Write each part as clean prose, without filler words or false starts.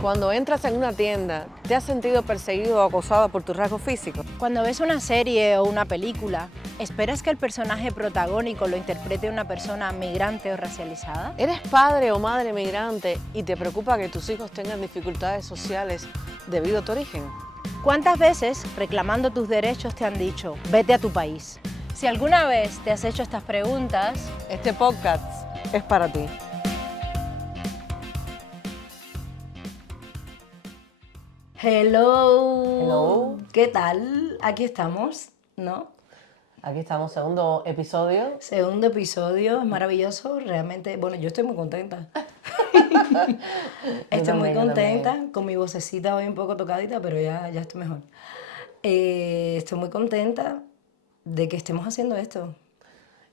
Cuando entras en una tienda, ¿te has sentido perseguido o acosado por tu rasgo físico? Cuando ves una serie o una película, ¿esperas que el personaje protagónico lo interprete una persona migrante o racializada? ¿Eres padre o madre migrante y te preocupa que tus hijos tengan dificultades sociales debido a tu origen? ¿Cuántas veces, reclamando tus derechos, te han dicho, vete a tu país? Si alguna vez te has hecho estas preguntas, Este podcast es para ti. Hello. Hello. ¿Qué tal? Aquí estamos, ¿no? Aquí estamos, segundo episodio. Segundo episodio, es maravilloso, realmente, bueno, yo estoy muy contenta. Estoy muy contenta, con mi vocecita hoy un poco tocadita, pero ya estoy mejor. Estoy muy contenta de que estemos haciendo esto.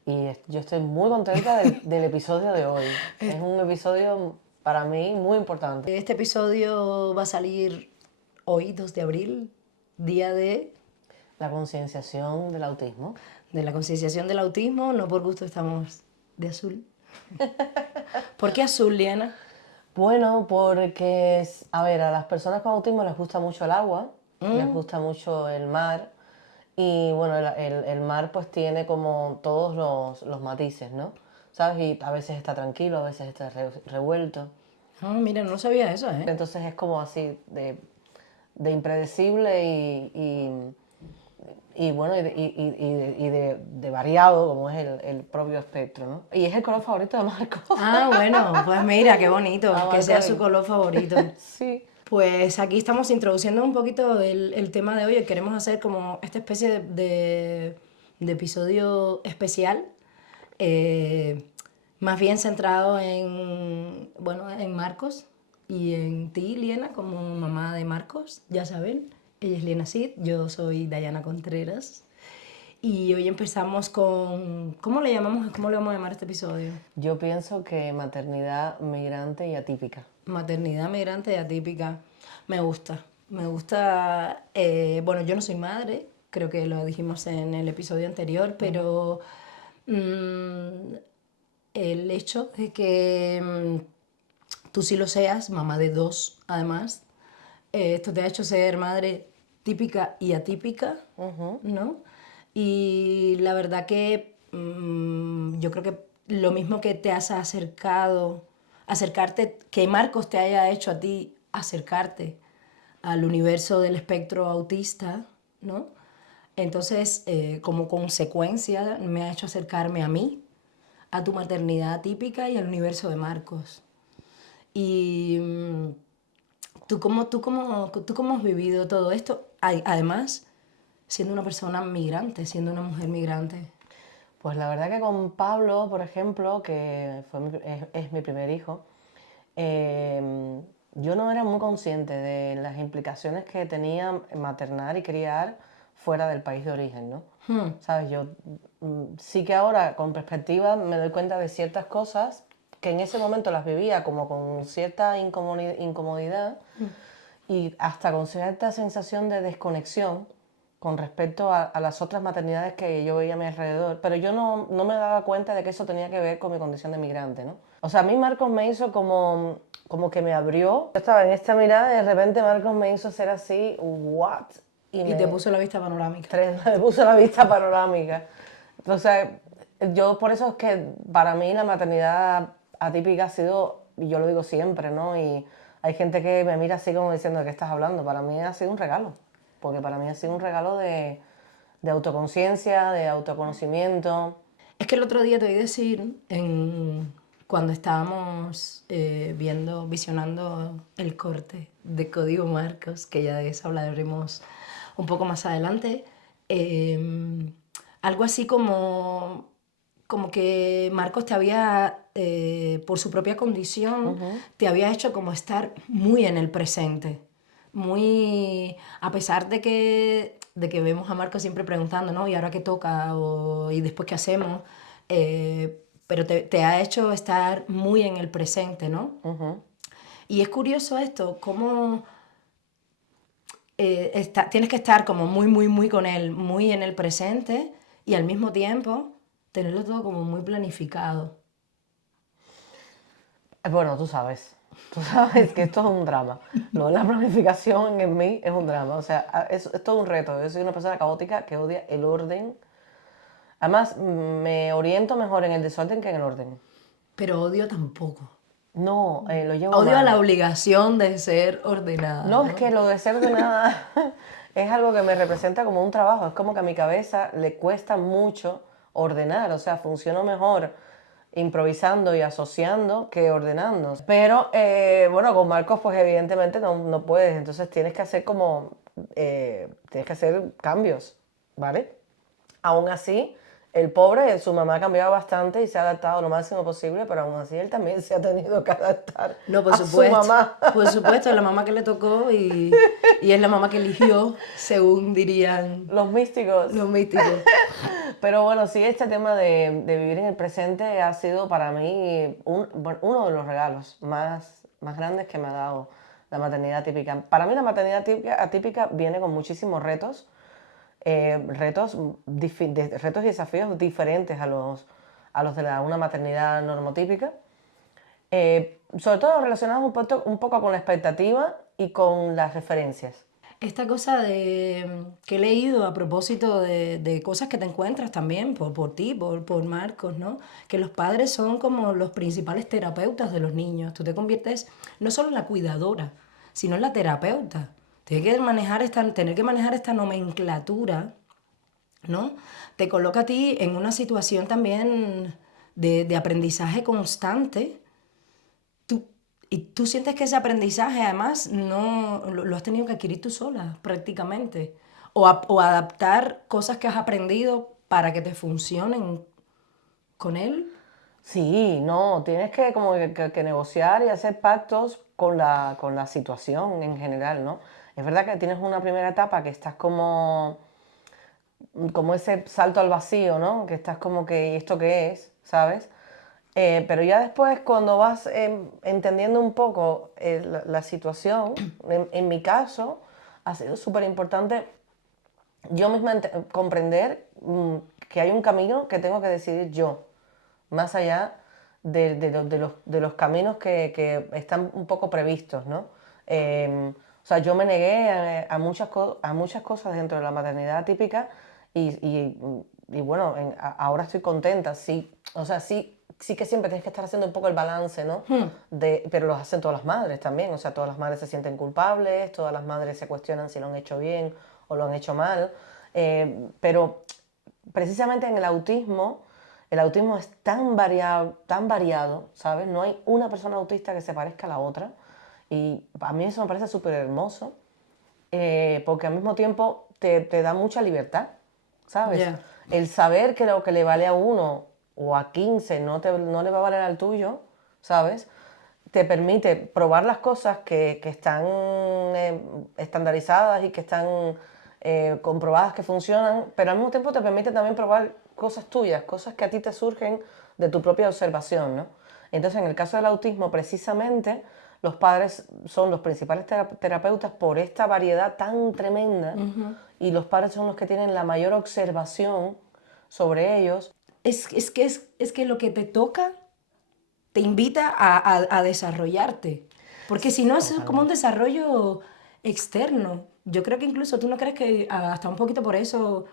Y yo estoy muy contenta del episodio de hoy. Es un episodio para mí muy importante. Este episodio va a salir hoy, 2 de abril, día La concienciación del autismo. de la concienciación del autismo. No por gusto estamos de azul. ¿Por qué azul, Liana? Bueno, porque, a ver, a las personas con autismo les gusta mucho el agua, les gusta mucho el mar. Y bueno, el mar pues tiene como todos los matices, ¿no? ¿Sabes? Y a veces está tranquilo, a veces está revuelto. Ah, mira, no sabía eso, ¿eh? Entonces es como así de impredecible y bueno, de variado, como es el propio espectro, ¿no? Y es el color favorito de Marco. Ah, bueno, pues mira, qué bonito, Ah, que Marco, sea su color favorito. Sí. Pues aquí estamos introduciendo un poquito el tema de hoy. Queremos hacer como esta especie de episodio especial, más bien centrado en, bueno, en Marcos y en ti, Liena, como mamá de Marcos, ya saben. Ella es Liena Cid, yo soy Dayana Contreras. Y hoy empezamos con, ¿cómo le llamamos, cómo le vamos a llamar a este episodio? Yo pienso que maternidad migrante y atípica. Maternidad migrante y atípica. Me gusta. Me gusta. Bueno, yo no soy madre, creo que lo dijimos en el episodio anterior, pero el hecho de que tú sí lo seas, mamá de 2 además, esto te ha hecho ser madre típica y atípica, ¿no? Y la verdad que yo creo que lo mismo que te has acercarte, que Marcos te haya hecho a ti acercarte al universo del espectro autista, ¿no? Entonces, como consecuencia, me ha hecho acercarme a mí, a tu maternidad típica y al universo de Marcos. Y ¿tú cómo has vivido todo esto? Además, siendo una persona migrante, siendo una mujer migrante. Pues la verdad que con Pablo, por ejemplo, que es mi primer hijo, yo no era muy consciente de las implicaciones que tenía maternar y criar fuera del país de origen, ¿no? ¿Sabes? Yo sí que ahora, con perspectiva, me doy cuenta de ciertas cosas que en ese momento las vivía como con cierta incomodidad y hasta con cierta sensación de desconexión con respecto a las otras maternidades que yo veía a mi alrededor, pero yo no me daba cuenta de que eso tenía que ver con mi condición de migrante, ¿no? O sea, a mí Marcos me hizo como que me abrió. Yo estaba en esta mirada y de repente Marcos me hizo ser así, ¿what? Y te puso la vista panorámica. Me puso la vista panorámica. Entonces, yo por eso es que para mí la maternidad atípica ha sido, y yo lo digo siempre, ¿no? Y hay gente que me mira así como diciendo, ¿de qué estás hablando? Para mí ha sido un regalo, porque para mí ha sido un regalo de autoconciencia, de autoconocimiento. Es que el otro día te oí decir, cuando estábamos visionando el corte de Código Marcos, que ya de eso hablaremos un poco más adelante, algo así como que Marcos te había, por su propia condición, te había hecho como estar muy en el presente. Muy, a pesar de que vemos a Marcos siempre preguntando, ¿no? ¿Y ahora qué toca? ¿Y después qué hacemos? Pero te ha hecho estar muy en el presente, ¿no? Y es curioso esto, cómo tienes que estar como muy, muy, muy con él, muy en el presente y al mismo tiempo tenerlo todo como muy planificado. Bueno, tú sabes. Tú sabes que esto es un drama. No, la planificación en mí es un drama. O sea, es todo un reto. Yo soy una persona caótica que odia el orden. Además, me oriento mejor en el desorden que en el orden. Pero odio tampoco. No, lo llevo Odio a la mal. obligación de ser ordenada, No, es ¿no? que lo de ser ordenada es algo que me representa como un trabajo. Es como que a mi cabeza le cuesta mucho ordenar. O sea, funciono mejor improvisando y asociando que ordenando. Pero bueno, con Marcos pues evidentemente no puedes. Entonces tienes que hacer como, tienes que hacer cambios, ¿vale? Aún así, el pobre, su mamá ha cambiado bastante y se ha adaptado lo máximo posible, pero aún así él también se ha tenido que adaptar No, por a su supuesto. mamá. Por supuesto, es la mamá que le tocó y es la mamá que eligió, según dirían Los místicos. los místicos. Pero bueno, sí, este tema de vivir en el presente ha sido para mí bueno, uno de los regalos más grandes que me ha dado la maternidad atípica. Para mí la maternidad atípica viene con muchísimos retos, retos y desafíos diferentes a los de una maternidad normotípica, sobre todo relacionados un poco con la expectativa y con las referencias. Esta cosa que he leído a propósito de cosas que te encuentras también por ti, por Marcos, ¿no? Que los padres son como los principales terapeutas de los niños. Tú te conviertes no solo en la cuidadora, sino en la terapeuta. Tener que manejar esta nomenclatura, ¿no? Te coloca a ti en una situación también de aprendizaje constante. Y tú sientes que ese aprendizaje además no lo has tenido que adquirir tú sola prácticamente. O adaptar cosas que has aprendido para que te funcionen con él. Sí, no, tienes que como que negociar y hacer pactos con la situación en general, ¿no? Es verdad que tienes una primera etapa que estás como ese salto al vacío, ¿no? Que estás como que, ¿y esto qué es? ¿Sabes? Pero ya después, cuando vas entendiendo un poco la situación, en mi caso, ha sido súper importante yo misma comprender que hay un camino que tengo que decidir yo, más allá de los caminos que están un poco previstos, ¿no? O sea, yo me negué a a muchas cosas dentro de la maternidad típica y bueno, ahora estoy contenta, sí, o sea, sí que siempre tienes que estar haciendo un poco el balance, ¿no? Pero lo hacen todas las madres también, o sea, todas las madres se sienten culpables, todas las madres se cuestionan si lo han hecho bien o lo han hecho mal, pero precisamente en el autismo es tan variado, ¿sabes? No hay una persona autista que se parezca a la otra y a mí eso me parece súper hermoso porque al mismo tiempo te da mucha libertad, ¿sabes? Ya. El saber que lo que le vale a uno o a 15 no le va a valer al tuyo, ¿sabes? Te permite probar las cosas que están estandarizadas y que están comprobadas que funcionan, pero al mismo tiempo te permite también probar cosas tuyas, cosas que a ti te surgen de tu propia observación, ¿no? Entonces, en el caso del autismo, precisamente, los padres son los principales terapeutas por esta variedad tan tremenda y los padres son los que tienen la mayor observación sobre ellos. Es que lo que te toca te invita a desarrollarte. Porque si no, es como un Totalmente. desarrollo externo. Yo creo que incluso tú no crees que hasta un poquito por eso,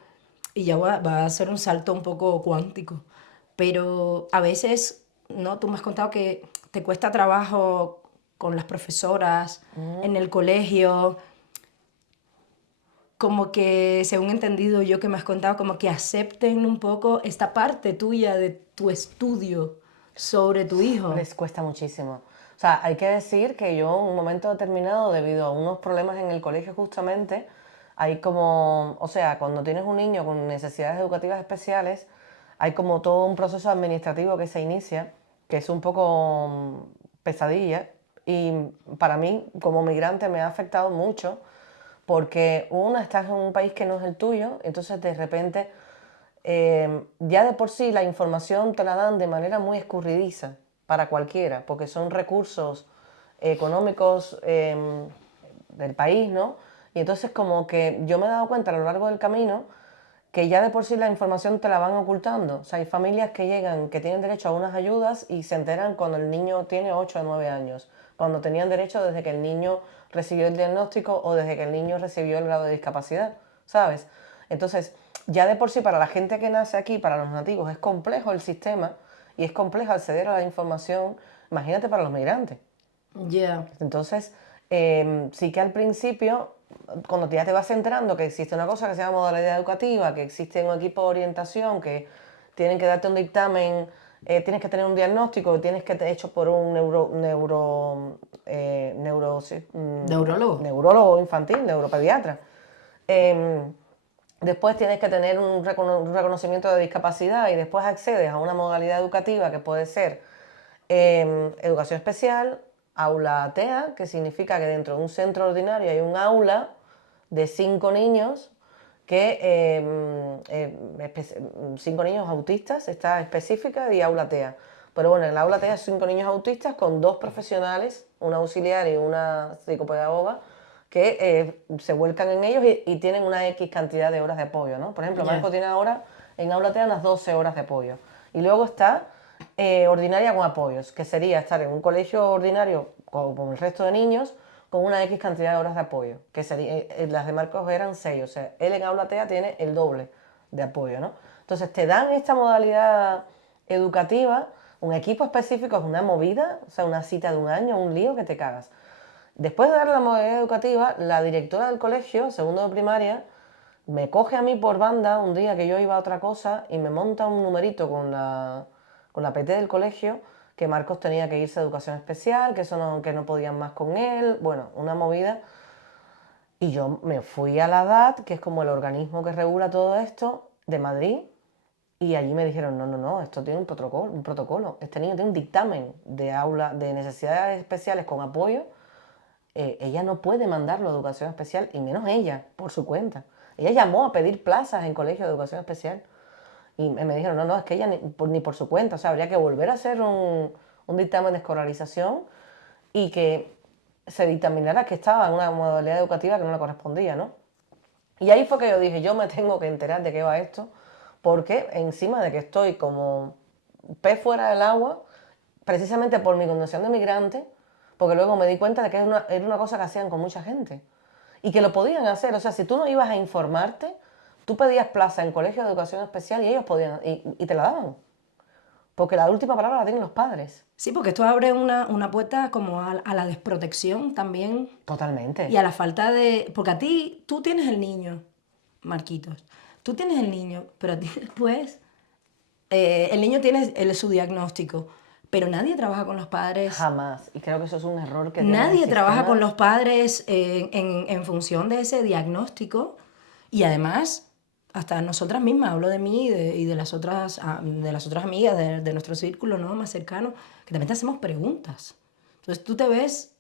y ya va a ser un salto un poco cuántico, pero a veces, ¿no? Tú me has contado que te cuesta trabajo con las profesoras, en el colegio, como que, según he entendido yo que me has contado, como que acepten un poco esta parte tuya de tu estudio sobre tu hijo. Les cuesta muchísimo. O sea, hay que decir que yo en un momento determinado, debido a unos problemas en el colegio justamente, hay como, o sea, cuando tienes un niño con necesidades educativas especiales, hay como todo un proceso administrativo que se inicia, que es un poco pesadilla, y para mí, como migrante, me ha afectado mucho, porque una, estás en un país que no es el tuyo, entonces de repente ya de por sí la información te la dan de manera muy escurridiza para cualquiera, porque son recursos económicos del país, ¿no? Y entonces como que yo me he dado cuenta a lo largo del camino que ya de por sí la información te la van ocultando. O sea, hay familias que llegan, que tienen derecho a unas ayudas y se enteran cuando el niño tiene 8 o 9 años. cuando tenían derecho desde que el niño recibió el diagnóstico o desde que el niño recibió el grado de discapacidad, ¿sabes? Entonces, ya de por sí para la gente que nace aquí, para los nativos, es complejo el sistema y es complejo acceder a la información, imagínate para los migrantes. Ya. Entonces, sí que al principio, cuando ya te vas enterando que existe una cosa que se llama modalidad educativa, que existe un equipo de orientación, que tienen que darte un dictamen, tienes que tener un diagnóstico, tienes que tener hecho por un Neurólogo. neurólogo infantil, neuropediatra. Después tienes que tener un reconocimiento de discapacidad y después accedes a una modalidad educativa que puede ser educación especial, aula TEA, que significa que dentro de un centro ordinario hay un aula de 5 niños que 5 niños autistas, está específica, y aula TEA. Pero bueno, en el aula TEA 5 niños autistas con 2 profesionales, una auxiliar y una psicopedagoga, que se vuelcan en ellos y tienen una X cantidad de horas de apoyo, ¿no? Por ejemplo, Marco tiene ahora en aula TEA unas 12 horas de apoyo. Y luego está ordinaria con apoyos, que sería estar en un colegio ordinario con el resto de niños con una X cantidad de horas de apoyo, que sería, las de Marcos eran 6, o sea, él en aula TEA tiene el doble de apoyo, ¿no? Entonces te dan esta modalidad educativa, un equipo específico, es una movida, o sea, una cita de un año, un lío que te cagas. Después de dar la modalidad educativa, la directora del colegio, segundo de primaria, me coge a mí por banda un día que yo iba a otra cosa y me monta un numerito con la PT del colegio que Marcos tenía que irse a educación especial, que no podían más con él, bueno, una movida. Y yo me fui a la DAT, que es como el organismo que regula todo esto, de Madrid, y allí me dijeron, no, no, no, esto tiene un protocolo. Este niño tiene un dictamen de aula de necesidades especiales con apoyo. Ella no puede mandarlo a educación especial, y menos ella, por su cuenta. Ella llamó a pedir plazas en colegio de educación especial. Y me dijeron, no, no, es que ella ni por su cuenta, o sea, habría que volver a hacer un dictamen de escolarización y que se dictaminara que estaba en una modalidad educativa que no le correspondía, ¿no? Y ahí fue que yo dije, yo me tengo que enterar de qué va esto, porque encima de que estoy como pez fuera del agua, precisamente por mi condición de migrante, porque luego me di cuenta de que era una cosa que hacían con mucha gente y que lo podían hacer. O sea, si tú no ibas a informarte, tú pedías plaza en colegio de educación especial y ellos podían, y te la daban. Porque la última palabra la tienen los padres. Sí, porque esto abre una puerta como a la desprotección también Totalmente. y a la falta de... Porque a ti, tú tienes el niño, Marquitos, tú tienes el niño, pero a ti después, el niño tiene su diagnóstico, pero nadie trabaja con los padres. Jamás. Y creo que eso es un error que tiene el Nadie trabaja sistema. con los padres en función de ese diagnóstico y además, hasta nosotras mismas, hablo de mí y de las otras amigas de nuestro círculo, ¿no?, más cercano, que también te hacemos preguntas. Entonces tú te ves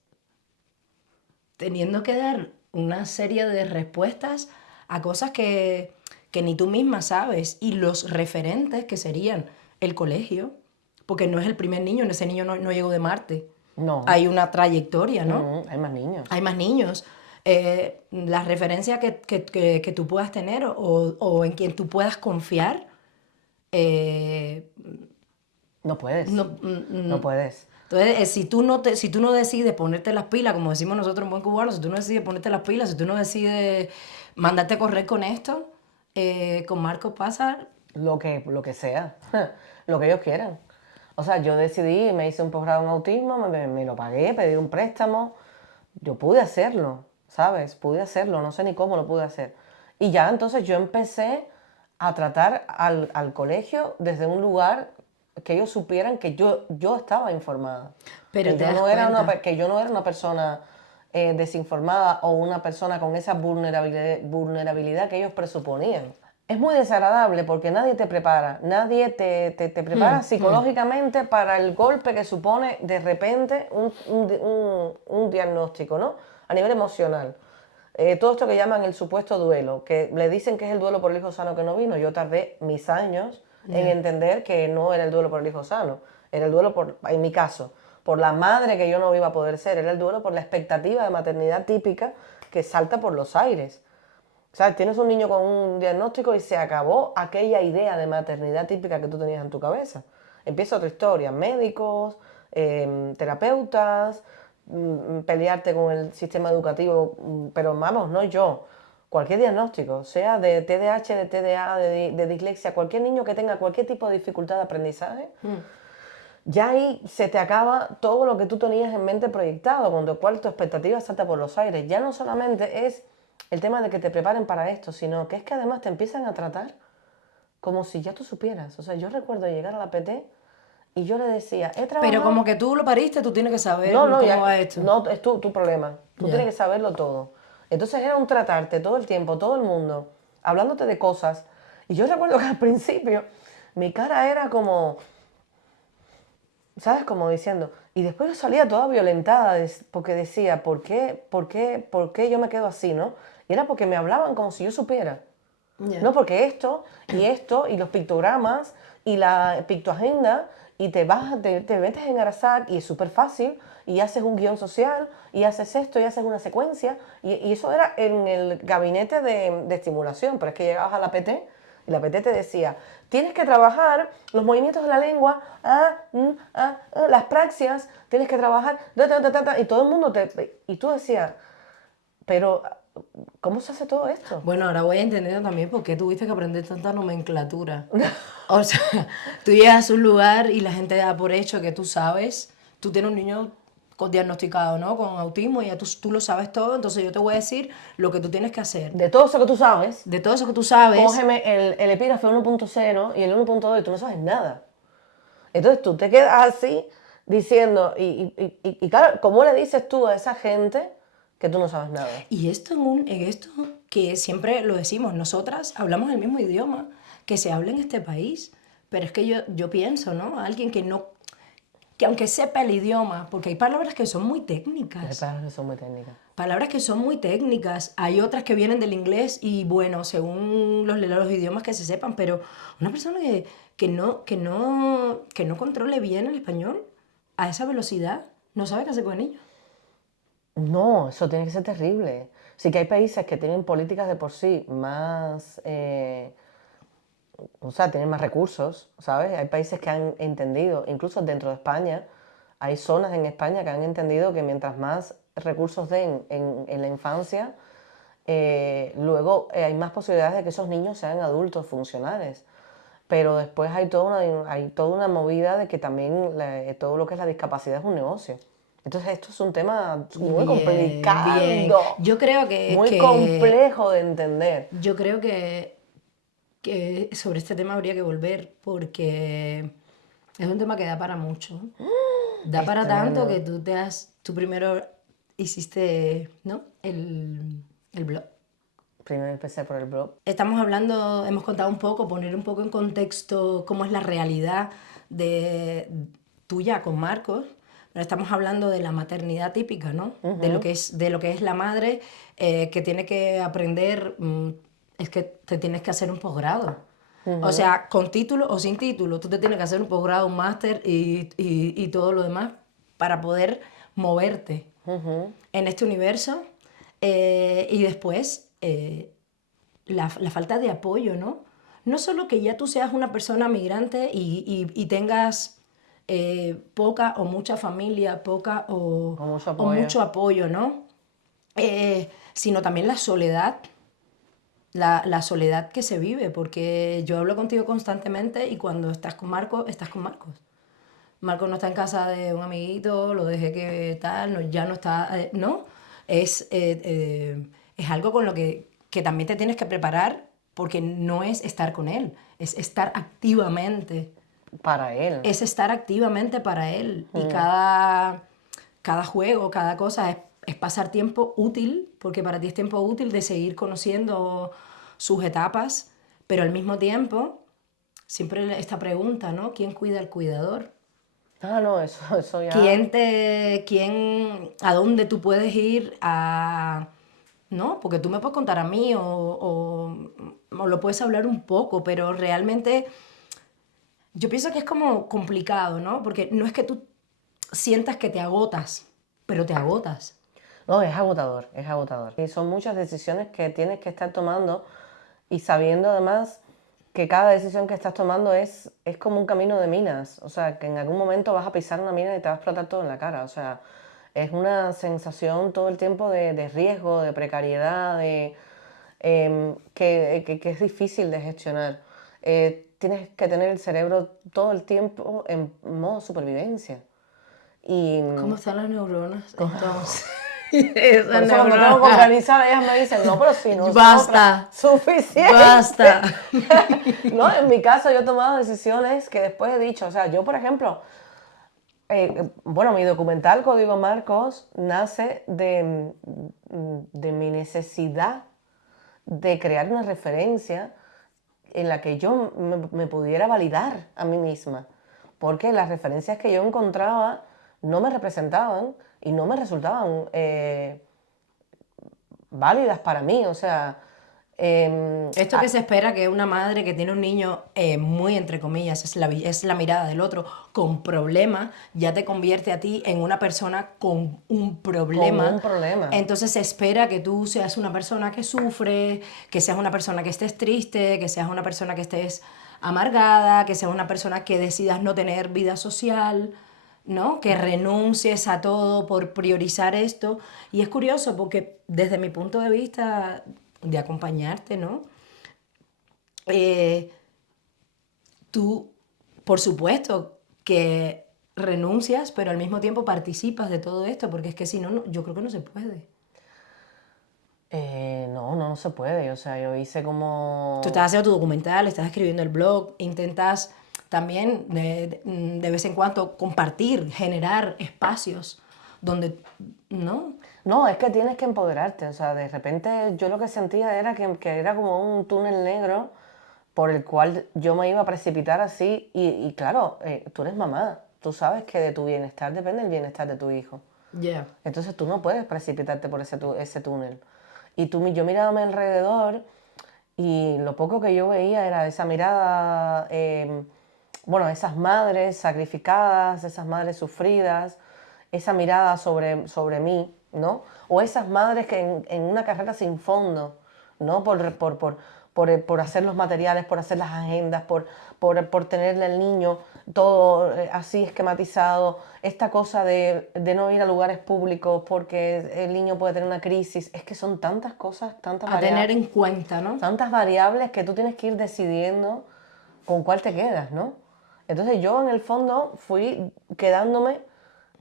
teniendo que dar una serie de respuestas a cosas que ni tú misma sabes y los referentes que serían el colegio, porque no es el primer niño, ese niño no llegó de Marte. No. Hay una trayectoria, ¿no? Hay más niños. Hay más niños. La referencia que tú puedas tener o en quien tú puedas confiar, No puedes. No puedes. entonces, si tú no decides ponerte las pilas, como decimos nosotros en buen cubano, si tú no decides ponerte las pilas, si tú no decides mandarte a correr con esto, con Marcos pasa... Lo que sea. Lo que ellos quieran. O sea, yo decidí, me hice un posgrado en autismo, me lo pagué, pedí un préstamo. Yo pude hacerlo, ¿sabes? Pude hacerlo, no sé ni cómo lo pude hacer. Y ya entonces yo empecé a tratar al colegio desde un lugar que ellos supieran que yo estaba informada. Pero Que te yo das no era cuenta. que yo no era una persona desinformada o una persona con esa vulnerabilidad que ellos presuponían. Es muy desagradable porque nadie te prepara, nadie te prepara psicológicamente para el golpe que supone de repente un diagnóstico, ¿no? A nivel emocional. Todo esto que llaman el supuesto duelo, que le dicen que es el duelo por el hijo sano que no vino. Yo tardé mis años en entender que no era el duelo por el hijo sano, era el duelo en mi caso, por la madre que yo no iba a poder ser, era el duelo por la expectativa de maternidad típica que salta por los aires. O sea, tienes un niño con un diagnóstico y se acabó aquella idea de maternidad típica que tú tenías en tu cabeza. Empieza otra historia, médicos, terapeutas, pelearte con el sistema educativo, pero vamos, no yo. Cualquier diagnóstico, sea de TDAH, de TDA, de dislexia, cualquier niño que tenga cualquier tipo de dificultad de aprendizaje, ya ahí se te acaba todo lo que tú tenías en mente proyectado, con lo cual tu expectativa salta por los aires. Ya no solamente es el tema de que te preparen para esto, sino que es que además te empiezan a tratar como si ya tú supieras. O sea, yo recuerdo llegar a la PT y yo le decía, he Pero trabajado... como que tú lo pariste, tú tienes que saber No, no, cómo ya, va esto. no, es tu problema. Tú Ya. tienes que saberlo todo. Entonces era un tratarte todo el tiempo, todo el mundo, hablándote de cosas. Y yo recuerdo que al principio mi cara era como, ¿sabes? Como diciendo. Y después yo salía toda violentada porque decía, por qué yo me quedo así, ¿no? Y era porque me hablaban como si yo supiera. Ya. No, porque esto, y los pictogramas, y la pictoagenda, y te metes en Arasac, y es súper fácil, y haces un guión social, y haces esto, y haces una secuencia, y eso era en el gabinete de estimulación, pero es que llegabas a la PT, y la PT te decía, tienes que trabajar los movimientos de la lengua, las praxias, tienes que trabajar, y todo el mundo y tú decías, pero ¿cómo se hace todo esto? Bueno, ahora voy entendiendo también por qué tuviste que aprender tanta nomenclatura. O sea, tú llegas a un lugar y la gente da por hecho que tú sabes, tú tienes un niño diagnosticado, ¿no? Con autismo y ya tú lo sabes todo, entonces yo te voy a decir lo que tú tienes que hacer. De todo eso que tú sabes, De todo eso que tú sabes, cógeme el epígrafe 1.0 y el 1.2 y tú no sabes nada. Entonces tú te quedas así diciendo, y claro, ¿cómo le dices tú a esa gente que tú no sabes nada? y esto en esto que siempre lo decimos, nosotras hablamos el mismo idioma que se habla en este país, pero es que yo pienso, ¿no? Alguien que aunque sepa el idioma, porque hay palabras que son muy Hay técnicas, palabras que son muy técnicas. palabras que son muy técnicas, hay otras que vienen del inglés y bueno, según los idiomas que se sepan, pero una persona que no controle bien el español a esa velocidad, no sabe qué hacer con ello. No, eso tiene que ser terrible. Sí que hay países que tienen políticas de por sí más, o sea, tienen más recursos, ¿sabes? Hay países que han entendido, incluso dentro de España, hay zonas en España que han entendido que mientras más recursos den en la infancia, luego hay más posibilidades de que esos niños sean adultos funcionales. Pero después hay toda una movida de que también todo lo que es la discapacidad es un negocio. Entonces esto es un tema muy Bien, bien. complicado, Yo creo muy complejo de entender. yo creo que sobre este tema habría que volver porque es un tema que da para mucho. Da Es para tanto que tremendo. tú primero hiciste, ¿no? El blog. Primero empecé por el blog. Estamos hablando, hemos contado un poco, poner un poco en contexto cómo es la realidad de tuya con Marcos. Pero estamos hablando de la maternidad típica, ¿no? De lo que es la madre que tiene que aprender, es que te tienes que hacer un posgrado. O sea, con título o sin título, tú te tienes que hacer un posgrado, un máster y todo lo demás para poder moverte en este universo. Y después, la falta de apoyo, ¿no? No solo que ya tú seas una persona migrante y tengas poca o mucha familia, poca Con mucho o apoyo. mucho apoyo, ¿no? Sino también la soledad, la soledad que se vive, porque yo hablo contigo constantemente y cuando estás con Marcos, estás con Marcos. Marcos no está en casa de un amiguito, lo dejé que tal, no, ya no está, ¿no? Es algo con lo que también te tienes que preparar porque no es estar con él, es estar activamente, Para él. es estar activamente para él. Y cada juego, cada cosa es pasar tiempo útil, porque para ti es tiempo útil de seguir conociendo sus etapas, pero al mismo tiempo, siempre esta pregunta, ¿no? ¿Quién cuida al cuidador? Ah, no, eso ya... A dónde tú puedes ir ¿no? Porque tú me puedes contar a mí o lo puedes hablar un poco, pero realmente yo pienso que es como complicado, ¿no? Porque no es que tú sientas que te agotas, pero te agotas. No, es agotador, es agotador. Y son muchas decisiones que tienes que estar tomando y sabiendo además que cada decisión que estás tomando es como un camino de minas. O sea, que en algún momento vas a pisar una mina y te va a explotar todo en la cara. O sea, es una sensación todo el tiempo de riesgo, de precariedad, que es difícil de gestionar. Tienes que tener el cerebro todo el tiempo en modo supervivencia. Y ¿Cómo están las neuronas entonces? por Esas eso cuando tengo que organizar, ellas me dicen, no, pero si no Basta. suficiente. Basta. No, en mi caso yo he tomado decisiones que después he dicho, o sea, yo por ejemplo, bueno, mi documental Código Marcos nace de mi necesidad de crear una referencia en la que yo me pudiera validar a mí misma, porque las referencias que yo encontraba no me representaban y no me resultaban válidas para mí, o sea... Esto que se espera que una madre que tiene un niño muy, entre comillas, es la mirada del otro, con problemas, ya te convierte a ti en una persona con un problema. Con un problema. Entonces se espera que tú seas una persona que sufre, que seas una persona que estés triste, que seas una persona que estés amargada, que seas una persona que decidas no tener vida social, ¿no? Que renuncies a todo por priorizar esto. Y es curioso porque desde mi punto de vista de acompañarte, ¿no? Tú, por supuesto, que renuncias, pero al mismo tiempo participas de todo esto, porque es que si no, yo creo que no se puede. No se puede, o sea, yo hice como... Tú estás haciendo tu documental, estás escribiendo el blog, intentas también de vez en cuando compartir, generar espacios donde, ¿no? No, es que tienes que empoderarte, o sea, de repente yo lo que sentía era que era como un túnel negro por el cual yo me iba a precipitar así y claro, tú eres mamá, tú sabes que de tu bienestar depende el bienestar de tu hijo. Yeah. Entonces tú no puedes precipitarte por ese túnel. Y yo miraba a mi alrededor y lo poco que yo veía era esa mirada, bueno, esas madres sacrificadas, esas madres sufridas, esa mirada sobre mí, ¿no? O esas madres que en una carrera sin fondo, ¿no? Por hacer los materiales, por hacer las agendas, por tenerle al niño todo así esquematizado, esta cosa de no ir a lugares públicos porque el niño puede tener una crisis, es que son tantas cosas, A tener en cuenta, ¿no? tantas variables que tú tienes que ir decidiendo con cuál te quedas, ¿no? Entonces yo en el fondo fui quedándome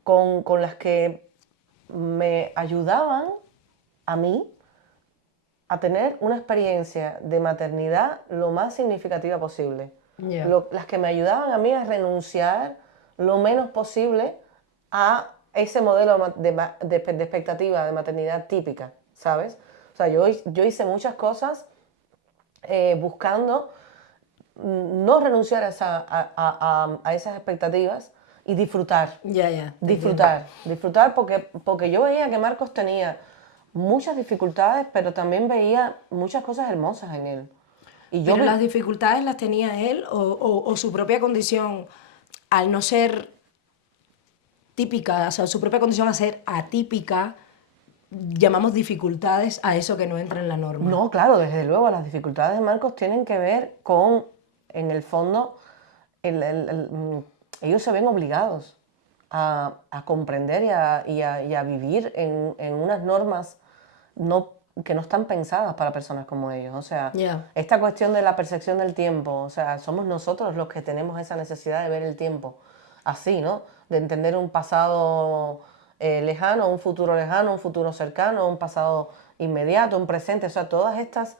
con las que me ayudaban a mí a tener una experiencia de maternidad lo más significativa posible. Yeah. Las que me ayudaban a mí a renunciar lo menos posible a ese modelo de expectativa de maternidad típica, ¿sabes? O sea, yo hice muchas cosas buscando no renunciar a esas expectativas y disfrutar. Ya, Disfrutar porque yo veía que Marcos tenía muchas dificultades, pero también veía muchas cosas hermosas en él. Y yo Pero las dificultades las tenía él o su propia condición, al no ser típica, o sea, su propia condición a ser atípica, llamamos dificultades a eso que no entra en la norma. No, claro, desde luego, las dificultades de Marcos tienen que ver con, en el fondo, ellos se ven obligados a comprender y a vivir en unas normas que no están pensadas para personas como ellos. O sea, Yeah. esta cuestión de la percepción del tiempo, o sea, somos nosotros los que tenemos esa necesidad de ver el tiempo así, ¿no? De entender un pasado lejano, un futuro cercano, un pasado inmediato, un presente, o sea, todas estas,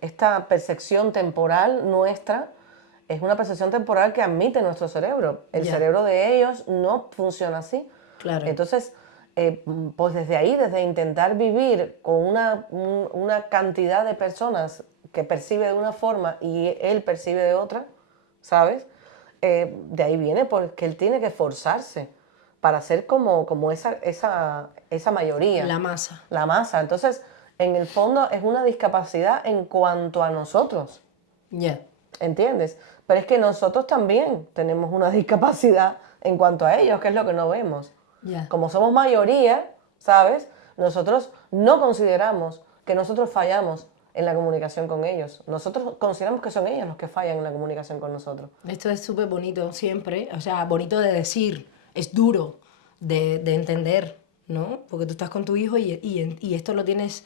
esta percepción temporal nuestra es una percepción temporal que admite nuestro cerebro. El Ya. cerebro de ellos no funciona así. Claro. Entonces, pues desde ahí, desde intentar vivir con una cantidad de personas que percibe de una forma y él percibe de otra, ¿sabes? De ahí viene porque él tiene que esforzarse para ser como esa mayoría. La masa. La masa. Entonces, en el fondo es una discapacidad en cuanto a nosotros. Ya. ¿Entiendes? Pero es que nosotros también tenemos una discapacidad en cuanto a ellos, que es lo que no vemos. Ya. Como somos mayoría, ¿sabes? Nosotros no consideramos que nosotros fallamos en la comunicación con ellos. Nosotros consideramos que son ellos los que fallan en la comunicación con nosotros. Esto es súper bonito siempre, o sea, bonito de decir, es duro de entender, ¿no? Porque tú estás con tu hijo y esto lo tienes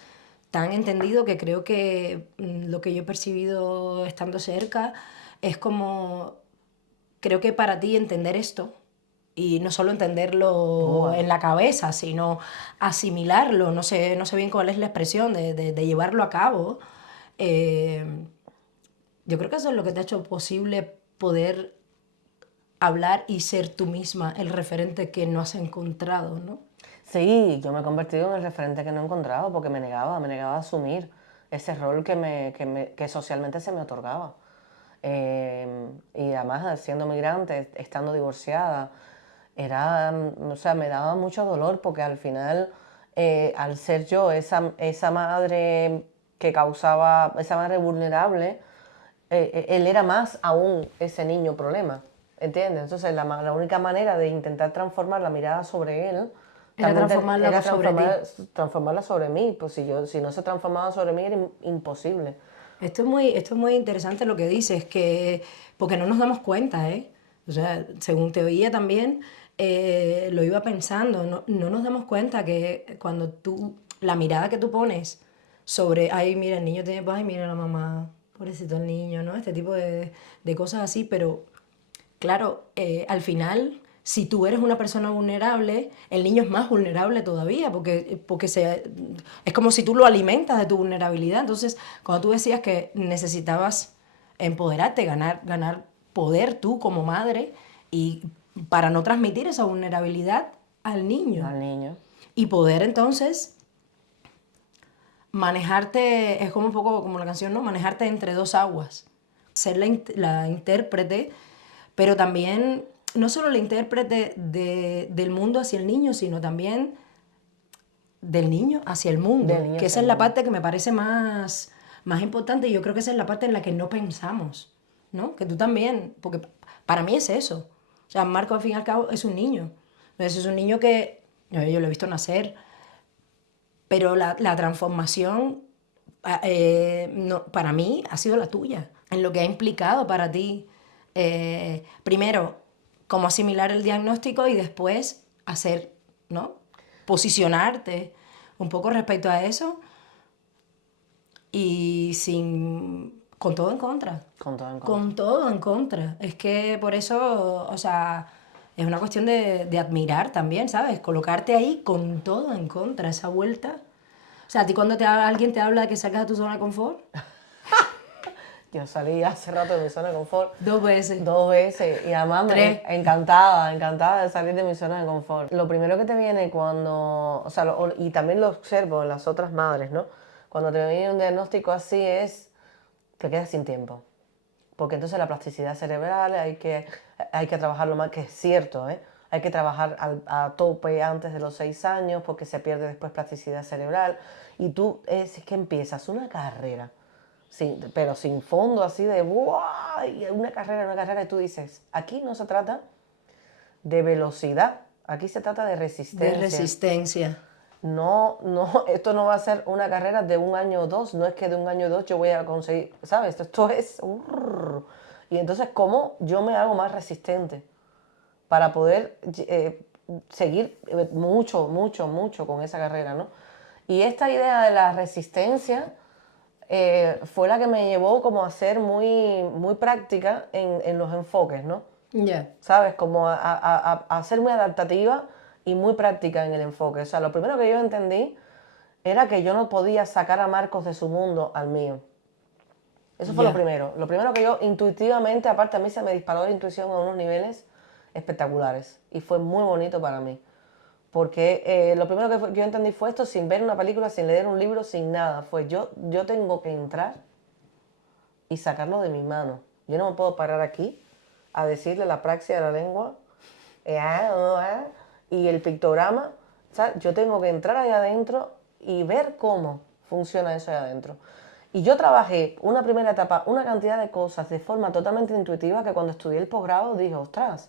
tan entendido que creo que lo que yo he percibido estando cerca es como, creo que para ti entender esto, y no solo entenderlo Buah. en la cabeza, sino asimilarlo, no sé bien cuál es la expresión de llevarlo a cabo, eh, yo creo que eso es lo que te ha hecho posible poder hablar y ser tú misma el referente que no has encontrado, ¿no? Sí, yo me he convertido en el referente que no he encontrado porque me negaba a asumir ese rol que socialmente se me otorgaba. Y además, siendo migrante, estando divorciada, o sea, me daba mucho dolor porque al final, al ser yo esa madre que causaba, esa madre vulnerable, él era más aún ese niño problema, ¿entiendes? Entonces la única manera de intentar transformar la mirada sobre él Era también transformarlo era sobre ti. transformarla sobre mí, pues si no se transformaba sobre mí era imposible. Esto es muy interesante lo que dices, porque no nos damos cuenta, ¿eh? O sea, según te oía también, lo iba pensando, no nos damos cuenta que cuando la mirada que tú pones sobre, ay, mira, el niño tiene, ay, mira la mamá, pobrecito el niño, ¿no? Este tipo de cosas así, pero claro, al final, si tú eres una persona vulnerable, el niño es más vulnerable todavía, porque es como si tú lo alimentas de tu vulnerabilidad. Entonces, cuando tú decías que necesitabas empoderarte, ganar poder tú como madre, y para no transmitir esa vulnerabilidad al niño. Al niño. Y poder entonces manejarte, es como un poco como la canción, ¿no? Manejarte entre dos aguas. Ser la intérprete, pero también no solo la intérprete del mundo hacia el niño, sino también del niño hacia el Del mundo. niño Que hacia esa el es la mundo. parte que me parece más importante, y yo creo que esa es la parte en la que no pensamos, ¿no? Que tú también, porque para mí es eso. O sea, Marco al fin y al cabo es un niño. Entonces es un niño que yo lo he visto nacer, pero la transformación no, para mí ha sido la tuya, en lo que ha implicado para ti. Primero, cómo asimilar el diagnóstico y después hacer, ¿no? Posicionarte un poco respecto a eso y con todo en contra. Con todo en contra. Con todo en contra. Es que por eso, o sea, es una cuestión de admirar también, ¿sabes? Colocarte ahí con todo en contra, esa vuelta. O sea, a ti cuando alguien te habla de que salgas de tu zona de confort, Yo salí hace rato de mi zona de confort 2 veces, 2 veces y además 3. encantada de salir de mi zona de confort. Lo primero que te viene cuando, o sea, y también lo observo en las otras madres, ¿no? Cuando te viene un diagnóstico así te quedas sin tiempo. Porque entonces la plasticidad cerebral hay que trabajarlo más, que es cierto, ¿eh? Hay que trabajar a tope antes de los 6 años porque se pierde después plasticidad cerebral. Y tú es que empiezas una carrera, pero sin fondo, así de ¡wow! Y una carrera, y tú dices, aquí no se trata de velocidad, aquí se trata de De resistencia. resistencia. No, no, esto no va a ser una carrera de 1 año o 2, no es que de 1 año o 2 yo voy a conseguir, ¿sabes? Esto es... Y entonces, ¿cómo yo me hago más resistente para poder seguir mucho con esa carrera, ¿no? Y esta idea de la resistencia fue la que me llevó como a ser muy práctica en los enfoques, ¿no? Ya. ¿Sabes? Como a ser muy adaptativa y muy práctica en el enfoque. O sea, lo primero que yo entendí era que yo no podía sacar a Marcos de su mundo al mío. Eso fue lo Ya. primero. Lo primero que yo intuitivamente, aparte a mí se me disparó la intuición a unos niveles espectaculares. Y fue muy bonito para mí. Porque lo primero que yo entendí fue esto sin ver una película, sin leer un libro, sin nada. Fue yo tengo que entrar y sacarlo de mi mano. Yo no me puedo parar aquí a decirle la praxia de la lengua y el pictograma. O sea, yo tengo que entrar ahí adentro y ver cómo funciona eso ahí adentro. Y yo trabajé una primera etapa, una cantidad de cosas de forma totalmente intuitiva que cuando estudié el posgrado dije, ostras,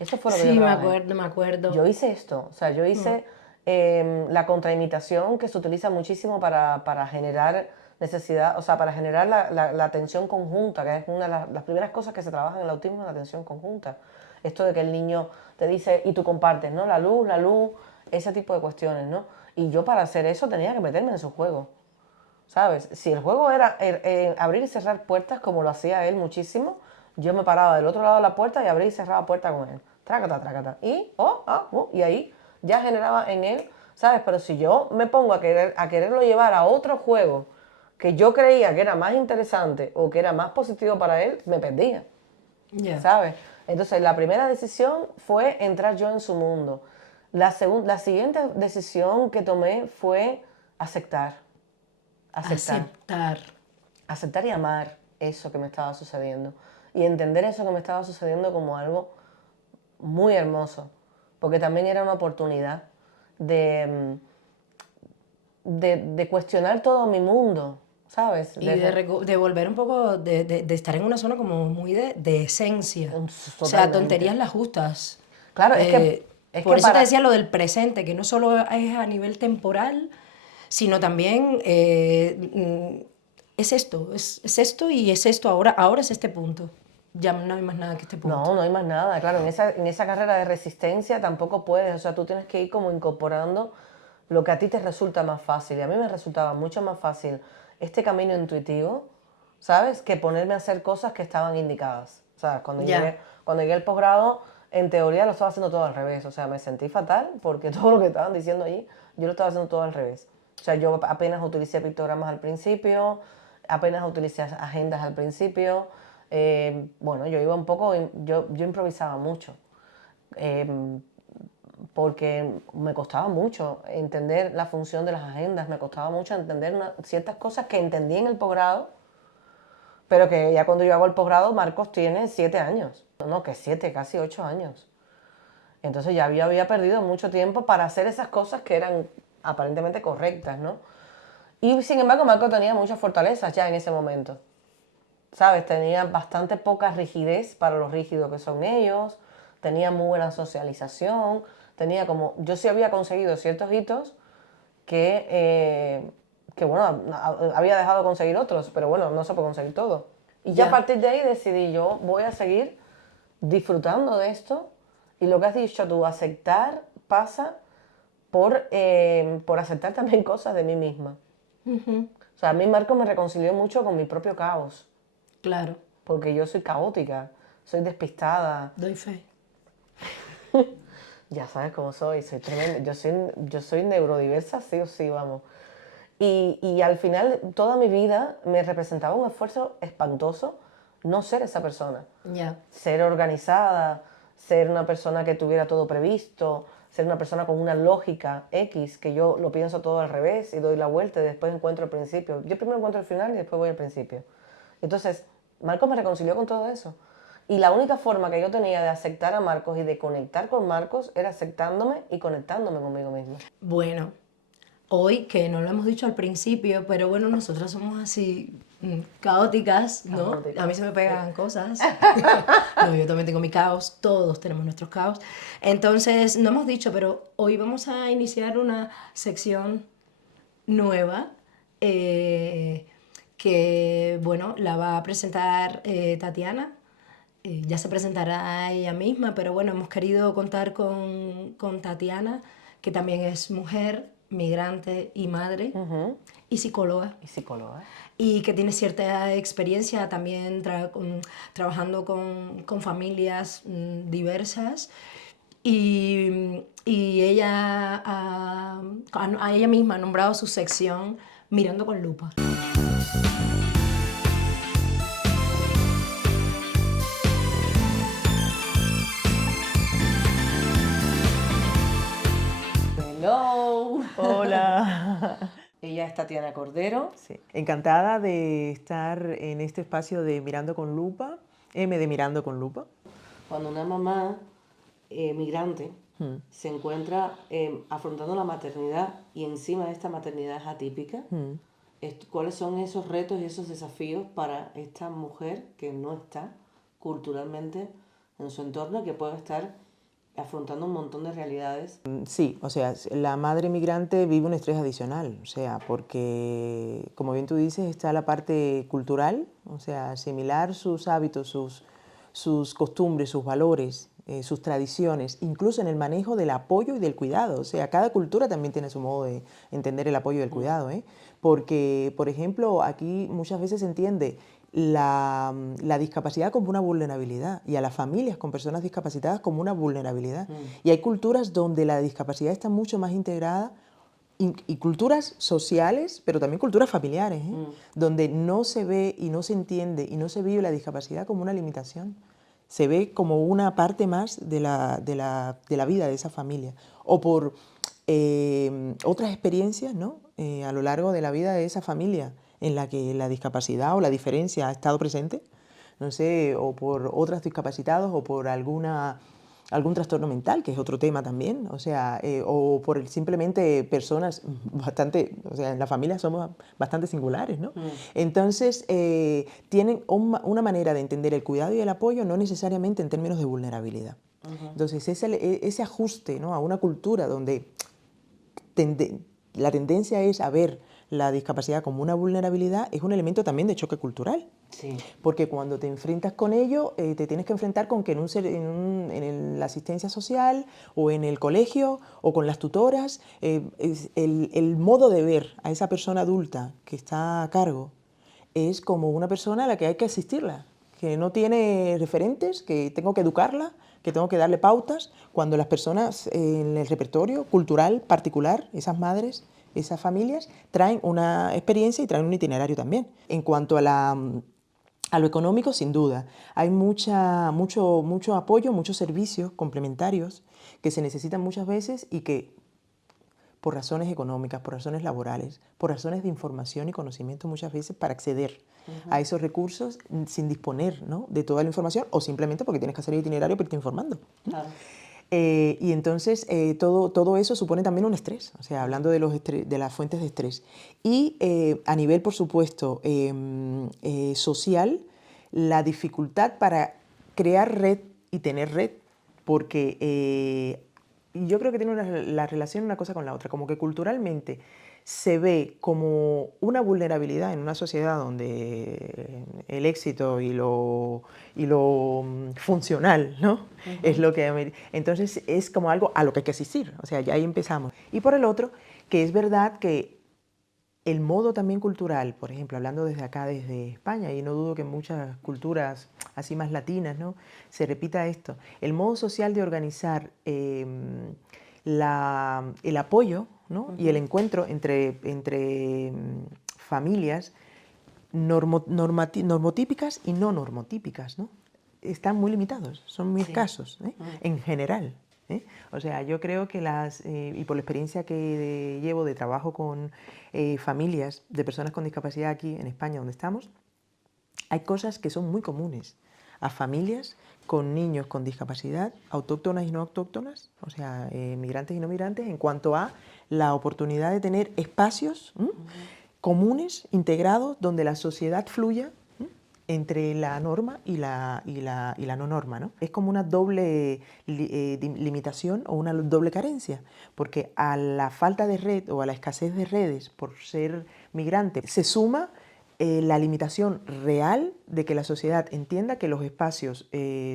eso fue lo que yo Sí, me trabajé. acuerdo, me acuerdo. Yo hice esto, o sea, yo hice la contraimitación que se utiliza muchísimo para generar necesidad, o sea, para generar la atención conjunta, que es una de las primeras cosas que se trabajan en el autismo, la atención conjunta. Esto de que el niño te dice, y tú compartes, ¿no? La luz, ese tipo de cuestiones, ¿no? Y yo para hacer eso tenía que meterme en su juego, ¿sabes? Si el juego era abrir y cerrar puertas, como lo hacía él muchísimo, yo me paraba del otro lado de la puerta y abría y cerraba puerta con él. Trácata, trácata. Y, y ahí ya generaba en él, ¿sabes? Pero si yo me pongo a quererlo llevar a otro juego que yo creía que era más interesante o que era más positivo para él, me perdía, ¿sabes? Entonces, la primera decisión fue entrar yo en su mundo. La siguiente decisión que tomé fue aceptar. Aceptar. Aceptar y amar eso que me estaba sucediendo. Y entender eso que me estaba sucediendo como algo muy hermoso. Porque también era una oportunidad de, de cuestionar todo mi mundo, ¿sabes? Y de volver un poco, de estar en una zona como muy de esencia. O sea, Totalmente. tonterías las justas. Claro, es Por que eso te para... decía lo del presente, que no solo es a nivel temporal, sino también es esto, es esto y es esto ahora, ahora es este punto. Ya no hay más nada que este punto. No, no hay más nada. Claro, en esa carrera de resistencia tampoco puedes. O sea, tú tienes que ir como incorporando lo que a ti te resulta más fácil. Y a mí me resultaba mucho más fácil este camino intuitivo, ¿sabes? Que ponerme a hacer cosas que estaban indicadas. O sea, cuando llegué al posgrado, en teoría lo estaba haciendo todo al revés. O sea, me sentí fatal porque todo lo que estaban diciendo allí, yo lo estaba haciendo todo al revés. O sea, yo apenas utilicé pictogramas al principio, apenas utilicé agendas al principio. Bueno, yo iba un poco, yo improvisaba mucho. Eh, porque me costaba mucho entender la función de las agendas, me costaba mucho entender ciertas cosas que entendí en el posgrado, pero que ya cuando yo hago el posgrado, Marcos tiene 7 años, no, que 7, casi 8 años. Entonces ya había perdido mucho tiempo para hacer esas cosas que eran aparentemente correctas, ¿no? Y sin embargo, Marcos tenía muchas fortalezas ya en ese momento, ¿sabes? Tenía bastante poca rigidez para lo rígido que son ellos, tenía muy buena socialización, tenía como, yo sí había conseguido ciertos hitos que bueno, había dejado de conseguir otros, pero bueno, no se puede conseguir todo. Y ya a partir de ahí decidí yo, voy a seguir disfrutando de esto, y lo que has dicho tú, aceptar pasa por aceptar también cosas de mí misma. O sea, a mí Marco me reconcilió mucho con mi propio caos. Claro. Porque yo soy caótica, soy despistada. Doy fe. Ya sabes cómo soy tremenda. Yo soy neurodiversa, sí o sí, vamos. Y al final, toda mi vida me representaba un esfuerzo espantoso no ser esa persona. Ser organizada, ser una persona que tuviera todo previsto, ser una persona con una lógica X, que yo lo pienso todo al revés y doy la vuelta y después encuentro el principio. Yo primero encuentro el final y después voy al principio. Entonces, Marcos me reconcilió con todo eso. Y la única forma que yo tenía de aceptar a Marcos y de conectar con Marcos era aceptándome y conectándome conmigo misma. Bueno, hoy, que no lo hemos dicho al principio, pero bueno, nosotras somos así caóticas, ¿no? Caóticas. A mí se me pegan cosas. No, yo también tengo mi caos, todos tenemos nuestros caos. Entonces, no hemos dicho, pero hoy vamos a iniciar una sección nueva que, bueno, la va a presentar Tatiana. Ya se presentará ella misma, pero bueno, hemos querido contar con Tatiana, que también es mujer, migrante y madre, y psicóloga. Y psicóloga. Y que tiene cierta experiencia también trabajando con familias diversas. Y ella a ella misma ha nombrado su sección Mirando con lupa. Hello. Hola. Ella es Tatiana Cordero. Sí, encantada de estar en este espacio de Mirando con Lupa, M de Mirando con Lupa. Cuando una mamá migrante se encuentra afrontando la maternidad y encima de esta maternidad es atípica, ¿cuáles son esos retos y esos desafíos para esta mujer que no está culturalmente en su entorno, que puede estar afrontando un montón de realidades? Sí, o sea, la madre migrante vive un estrés adicional, o sea, porque, como bien tú dices, está la parte cultural, o sea, asimilar sus hábitos, sus costumbres, sus valores sus tradiciones, incluso en el manejo del apoyo y del cuidado. O sea, cada cultura también tiene su modo de entender el apoyo y el cuidado, ¿eh? Porque, por ejemplo, aquí muchas veces se entiende la discapacidad como una vulnerabilidad y a las familias con personas discapacitadas como una vulnerabilidad. Y hay culturas donde la discapacidad está mucho más integrada y culturas sociales, pero también culturas familiares, ¿eh? Donde no se ve y no se entiende y no se vive la discapacidad como una limitación. Se ve como una parte más de la vida de esa familia. O por otras experiencias, ¿no? A lo largo de la vida de esa familia en la que la discapacidad o la diferencia ha estado presente, no sé, o por otros discapacitados o por algún trastorno mental, que es otro tema también, o sea, o por simplemente personas bastante, o sea, en la familia somos bastante singulares, ¿no? Entonces, tienen una manera de entender el cuidado y el apoyo, no necesariamente en términos de vulnerabilidad. Entonces, ese ajuste, ¿no?, a una cultura donde la tendencia es a ver la discapacidad como una vulnerabilidad, es un elemento también de choque cultural. Sí. Porque cuando te enfrentas con ello, te tienes que enfrentar con que en la asistencia social o en el colegio o con las tutoras, el modo de ver a esa persona adulta que está a cargo es como una persona a la que hay que asistirla, que no tiene referentes, que tengo que educarla, que tengo que darle pautas, cuando las personas en el repertorio cultural particular, esas madres, esas familias, traen una experiencia y traen un itinerario también. En cuanto a lo económico, sin duda, hay mucho apoyo, muchos servicios complementarios que se necesitan muchas veces y que por razones económicas, por razones laborales, por razones de información y conocimiento muchas veces para acceder a esos recursos sin disponer, ¿no?, de toda la información o simplemente porque tienes que hacer el itinerario para irte informando. Claro. Y entonces todo eso supone también un estrés, o sea, hablando de las fuentes de estrés. Y a nivel, por supuesto, social, la dificultad para crear red y tener red, porque yo creo que tiene la relación una cosa con la otra, como que culturalmente se ve como una vulnerabilidad en una sociedad donde el éxito y lo funcional, ¿no?, es lo que... Entonces es como algo a lo que hay que asistir, o sea, ya ahí empezamos. Y por el otro, que es verdad que el modo también cultural, por ejemplo, hablando desde acá, desde España, y no dudo que en muchas culturas así más latinas, ¿no?, se repita esto, el modo social de organizar el apoyo, ¿no?, y el encuentro entre familias normotípicas y no normotípicas, ¿no?, están muy limitados, son muy escasos, ¿eh?, en general. O sea, yo creo que y por la experiencia que llevo de trabajo con familias de personas con discapacidad aquí en España, donde estamos, hay cosas que son muy comunes a familias con niños con discapacidad, autóctonas y no autóctonas, o sea, migrantes y no migrantes, en cuanto a la oportunidad de tener espacios comunes, integrados, donde la sociedad fluya entre la norma y la no norma, ¿no? Es como una doble limitación o una doble carencia, porque a la falta de red o a la escasez de redes por ser migrante se suma la limitación real de que la sociedad entienda que los espacios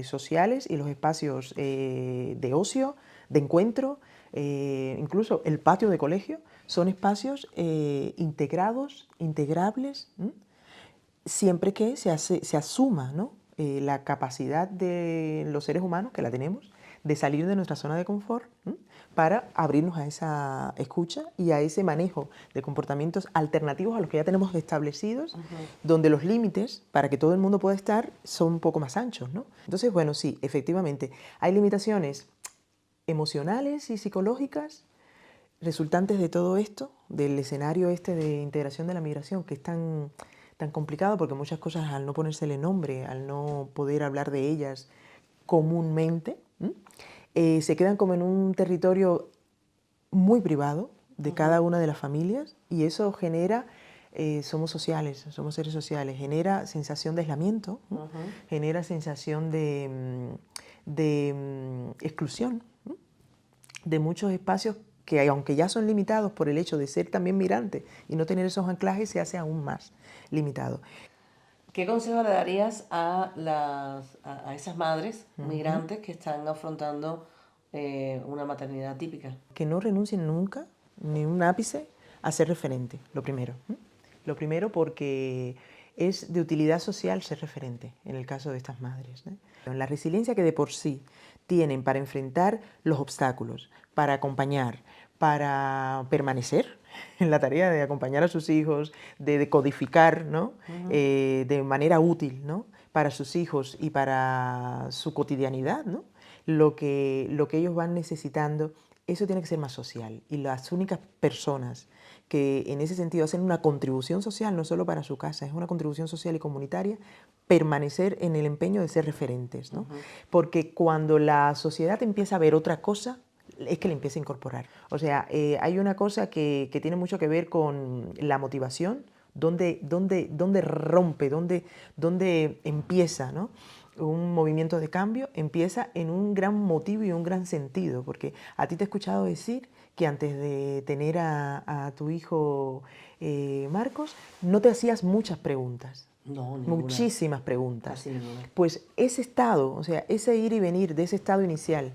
sociales y los espacios de ocio, de encuentro, incluso el patio de colegio, son espacios integrados, integrables, siempre que se asuma, ¿no?, la capacidad de los seres humanos, que la tenemos, de salir de nuestra zona de confort para abrirnos a esa escucha y a ese manejo de comportamientos alternativos a los que ya tenemos establecidos, donde los límites, para que todo el mundo pueda estar, son un poco más anchos, ¿no? Entonces, bueno, sí, efectivamente, hay limitaciones emocionales y psicológicas resultantes de todo esto, del escenario este de integración de la migración, que es tan complicado porque muchas cosas, al no ponérsele nombre, al no poder hablar de ellas comúnmente, se quedan como en un territorio muy privado de cada una de las familias, y eso genera, somos sociales, somos seres sociales, genera sensación de aislamiento, genera sensación de exclusión de muchos espacios que, aunque ya son limitados por el hecho de ser también migrante y no tener esos anclajes, se hace aún más limitado. ¿Qué consejo le darías a esas madres migrantes que están afrontando una maternidad típica? Que no renuncien nunca, ni un ápice, a ser referente, lo primero. Lo primero porque es de utilidad social ser referente, en el caso de estas madres, ¿no? La resiliencia que de por sí tienen para enfrentar los obstáculos, para acompañar, para permanecer en la tarea de acompañar a sus hijos, de decodificar, ¿no? De manera útil, ¿no? Para sus hijos y para su cotidianidad, ¿no? Lo que ellos van necesitando, eso tiene que ser más social. Y las únicas personas que en ese sentido hacen una contribución social, no solo para su casa, es una contribución social y comunitaria, permanecer en el empeño de ser referentes, ¿no? Porque cuando la sociedad empieza a ver otra cosa, es que le empieza a incorporar. O sea, hay una cosa que tiene mucho que ver con la motivación, dónde rompe, dónde empieza, ¿no? Un movimiento de cambio, empieza en un gran motivo y un gran sentido, porque a ti te he escuchado decir que antes de tener a tu hijo Marcos, no te hacías muchas preguntas. No, ninguna. Muchísimas preguntas. Casi ninguna. Pues ese estado, o sea, ese ir y venir de ese estado inicial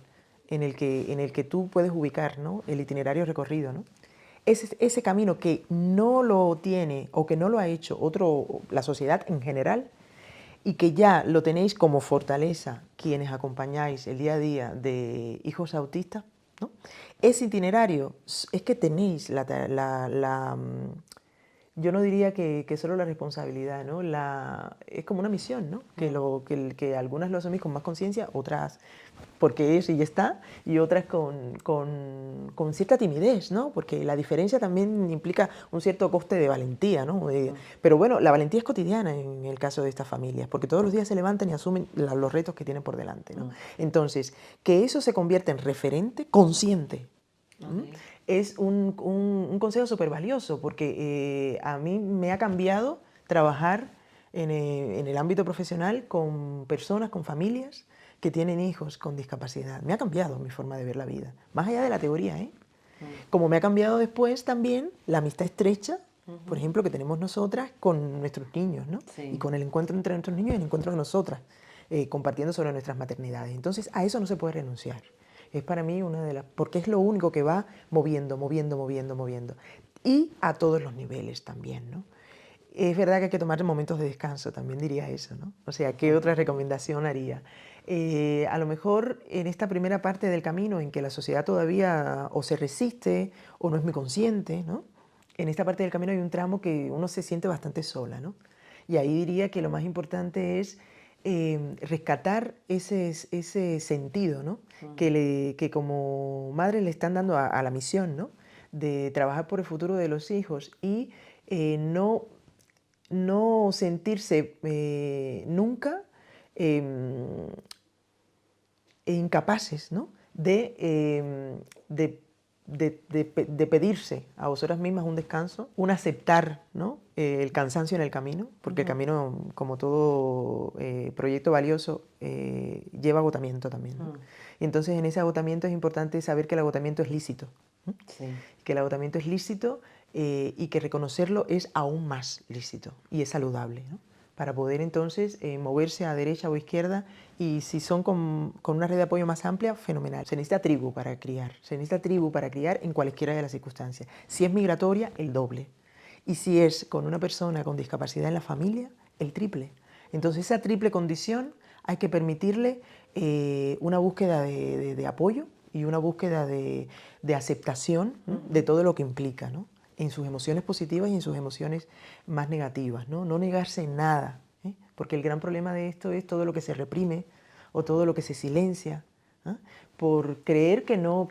en el que tú puedes ubicar, ¿no? El itinerario recorrido, ¿no? Ese camino que no lo tiene o que no lo ha hecho la sociedad en general, y que ya lo tenéis como fortaleza quienes acompañáis el día a día de hijos autistas, ¿no? Ese itinerario es que tenéis yo no diría que solo la responsabilidad, ¿no? Es como una misión, ¿no? Que algunas lo asumís con más conciencia, otras porque es y ya está, y otras con cierta timidez, ¿no? Porque la diferencia también implica un cierto coste de valentía, ¿no? Pero bueno, la valentía es cotidiana en el caso de estas familias, porque todos los días se levantan y asumen los retos que tienen por delante, ¿no? Entonces, que eso se convierta en referente consciente, es un consejo súper valioso, porque a mí me ha cambiado trabajar en el ámbito profesional con personas, con familias que tienen hijos con discapacidad. Me ha cambiado mi forma de ver la vida, más allá de la teoría, ¿eh? Como me ha cambiado después también la amistad estrecha, por ejemplo, que tenemos nosotras con nuestros niños, ¿no? Sí. Y con el encuentro entre nuestros niños y el encuentro de nosotras, compartiendo sobre nuestras maternidades. Entonces, a eso no se puede renunciar. Es para mí porque es lo único que va moviendo. Y a todos los niveles también, ¿no? Es verdad que hay que tomar momentos de descanso, también diría eso, ¿no? O sea, ¿qué otra recomendación haría? A lo mejor en esta primera parte del camino en que la sociedad todavía o se resiste o no es muy consciente, ¿no? En esta parte del camino hay un tramo que uno se siente bastante sola, ¿no? Y ahí diría que lo más importante es rescatar ese sentido, ¿no? Que como madres le están dando a la misión, ¿no? De trabajar por el futuro de los hijos y no sentirse nunca incapaces, ¿no? de pedirse a vosotras mismas un descanso, un aceptar, ¿no? El cansancio en el camino, porque el camino, como todo proyecto valioso, lleva agotamiento también, ¿no? Y entonces en ese agotamiento es importante saber que el agotamiento es lícito, ¿no? Sí. Que el agotamiento es lícito y que reconocerlo es aún más lícito y es saludable, ¿no? Para poder entonces moverse a derecha o izquierda, y si son con una red de apoyo más amplia, fenomenal. Se necesita tribu para criar, en cualquiera de las circunstancias. Si es migratoria, el doble. Y si es con una persona con discapacidad en la familia, el triple. Entonces esa triple condición hay que permitirle una búsqueda de apoyo y una búsqueda de aceptación, ¿no? De todo lo que implica, ¿no? En sus emociones positivas y en sus emociones más negativas, ¿no? No negarse nada, ¿eh? Porque el gran problema de esto es todo lo que se reprime o todo lo que se silencia, ¿eh? Por creer que no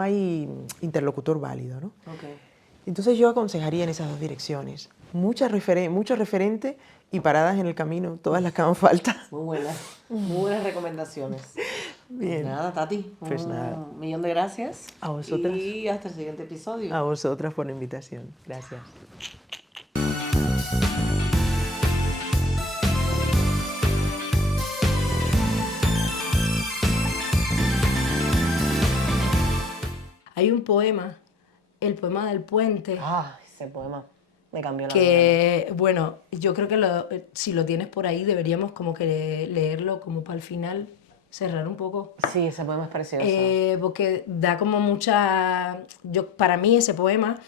hay interlocutor válido, ¿no? Okay. Entonces yo aconsejaría en esas dos direcciones, mucho referente y paradas en el camino, todas las que hagan falta. Muy buenas recomendaciones. Bien. Pues nada, Tati, pues nada. Un millón de gracias. A vosotras. Y hasta el siguiente episodio. A vosotras por la invitación. Gracias. Hay un poema, el poema del puente. Ah, ese poema. me cambió la vida. Que, bueno, yo creo que si lo tienes por ahí deberíamos como que leerlo como para el final, cerrar un poco. Sí, ese poema es precioso. Porque da como mucha... para mí ese poema,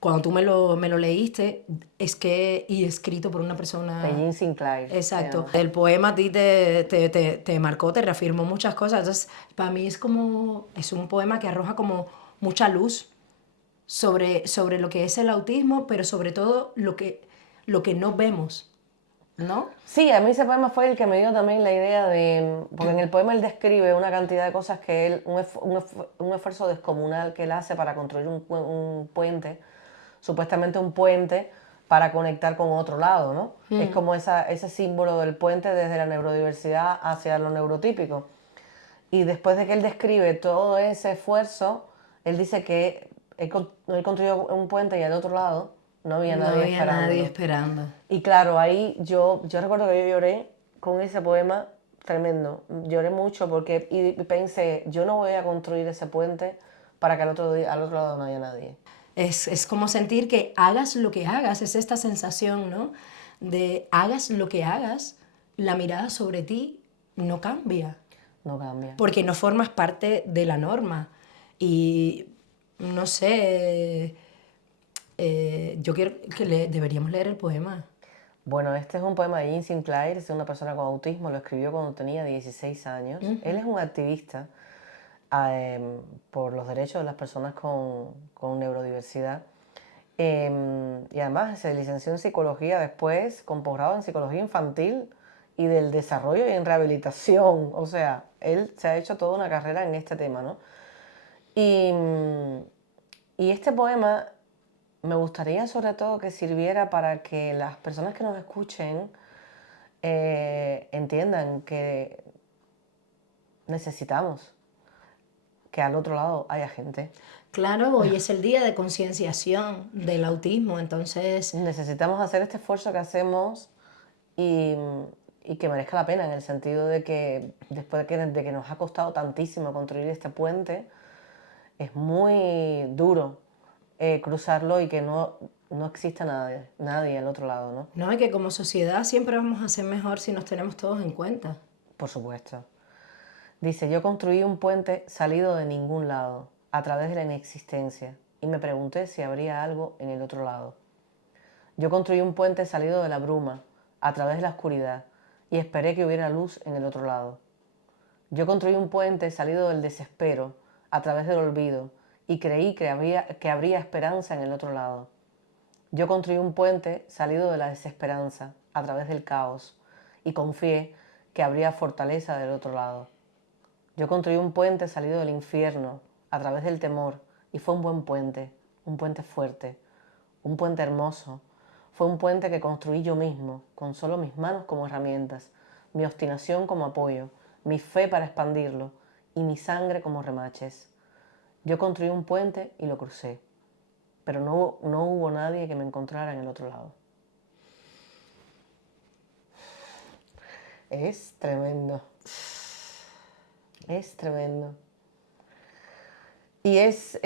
cuando tú me lo leíste, y escrito por una persona... De Jean Sinclair. Exacto. El poema a ti te marcó, te reafirmó muchas cosas. Entonces, para mí es un poema que arroja como mucha luz sobre lo que es el autismo, pero sobre todo lo que no vemos, ¿no? Sí, a mí ese poema fue el que me dio también la idea de... Porque en el poema él describe una cantidad de cosas que él... Un esfuerzo descomunal que él hace para construir un puente, supuestamente un puente para conectar con otro lado, ¿no? Es como ese símbolo del puente desde la neurodiversidad hacia lo neurotípico. Y después de que él describe todo ese esfuerzo, él dice que él construyó un puente y al otro lado no había nadie esperándolo. Nadie esperando. Y claro, ahí yo recuerdo que yo lloré con ese poema tremendo. Lloré mucho porque y pensé, yo no voy a construir ese puente para que al otro lado no haya nadie. Es como sentir que hagas lo que hagas, es esta sensación, ¿no? De hagas lo que hagas, la mirada sobre ti no cambia. No cambia. Porque no formas parte de la norma. Y no sé, yo quiero que deberíamos leer el poema. Bueno, este es un poema de Jean Sinclair, es una persona con autismo, lo escribió cuando tenía 16 años. Él es un activista por los derechos de las personas con neurodiversidad. Y además se licenció en psicología después, con posgrado en psicología infantil y del desarrollo y en rehabilitación. O sea, él se ha hecho toda una carrera en este tema, ¿no? Y este poema me gustaría sobre todo que sirviera para que las personas que nos escuchen entiendan que necesitamos que al otro lado haya gente. Claro, hoy es el día de concienciación del autismo, entonces... Necesitamos hacer este esfuerzo que hacemos y que merezca la pena, en el sentido de que después de que nos ha costado tantísimo construir este puente, es muy duro cruzarlo y que no exista nadie al otro lado, ¿no? No, y que como sociedad siempre vamos a ser mejor si nos tenemos todos en cuenta. Por supuesto. Dice, yo construí un puente salido de ningún lado, a través de la inexistencia, y me pregunté si habría algo en el otro lado. Yo construí un puente salido de la bruma, a través de la oscuridad, y esperé que hubiera luz en el otro lado. Yo construí un puente salido del desespero, a través del olvido, y creí que habría esperanza en el otro lado. Yo construí un puente salido de la desesperanza, a través del caos, y confié que habría fortaleza del otro lado. Yo construí un puente salido del infierno, a través del temor, y fue un buen puente, un puente fuerte, un puente hermoso. Fue un puente que construí yo mismo, con solo mis manos como herramientas, mi obstinación como apoyo, mi fe para expandirlo y mi sangre como remaches. Yo construí un puente y lo crucé, pero no hubo nadie que me encontrara en el otro lado. Es tremendo. Es tremendo. Y sí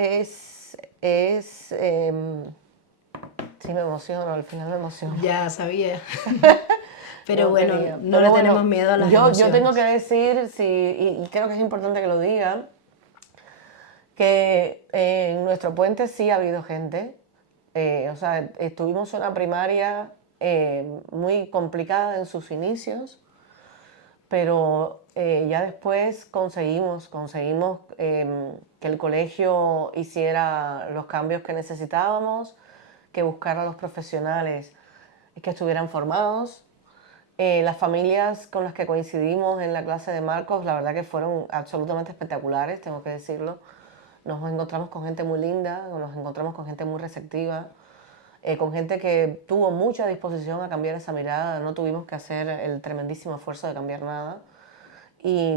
me emociono, al final me emociono. Ya sabía. Pero No bueno, quería. no Pero le bueno, tenemos miedo a las yo emociones. tengo que decir, y creo que es importante que lo diga, que en nuestro puente sí ha habido gente. O sea, tuvimos una primaria muy complicada en sus inicios, pero ya después conseguimos que el colegio hiciera los cambios que necesitábamos, que buscara a los profesionales que estuvieran formados. Las familias con las que coincidimos en la clase de Marcos, la verdad que fueron absolutamente espectaculares, tengo que decirlo. Nos encontramos con gente muy linda, nos encontramos con gente muy receptiva, con gente que tuvo mucha disposición a cambiar esa mirada, no tuvimos que hacer el tremendísimo esfuerzo de cambiar nada. Y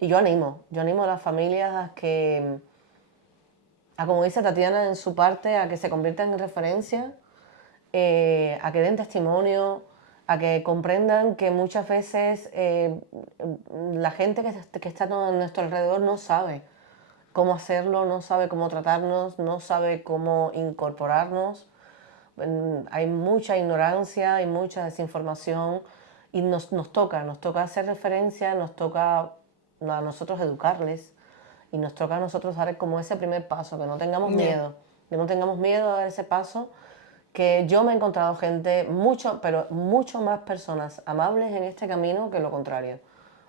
yo animo a las familias como dice Tatiana en su parte, a que se conviertan en referencia, a que den testimonio, a que comprendan que muchas veces la gente que está a nuestro alrededor no sabe cómo hacerlo, no sabe cómo tratarnos, no sabe cómo incorporarnos. Hay mucha ignorancia, hay mucha desinformación y nos toca hacer referencia, nos toca a nosotros educarles y nos toca a nosotros dar como ese primer paso, que no tengamos miedo, que no tengamos miedo a dar ese paso, que yo me he encontrado gente, pero mucho más personas amables en este camino que lo contrario.